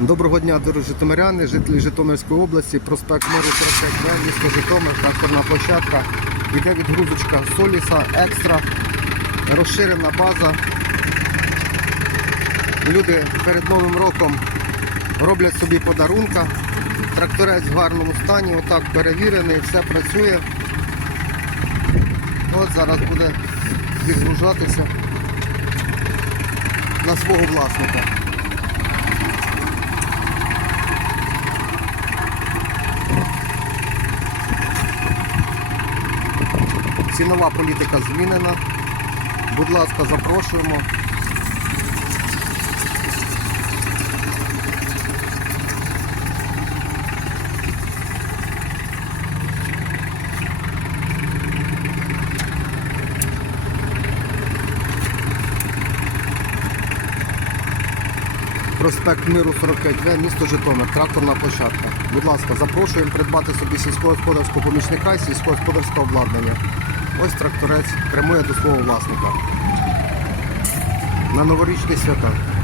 Доброго дня, дорогі житомиряни, жителі Житомирської області, проспект Миру 45 місто Житомир, тракторна площадка. Йде відгрузочка Соліса, екстра, розширена база. Люди перед Новим роком роблять собі подарунка. Тракторець в гарному стані, отак перевірений, все працює. От зараз буде відгружатися на свого власника. Цінова політика змінена. Будь ласка, запрошуємо. Проспект Миру 45В, місто Житомир, тракторна площадка. Будь ласка, запрошуємо придбати собі сільськогосподарського помічника і сільськогосподарського обладнання. Ось тракторець прямує до свого власника. На новорічні свята.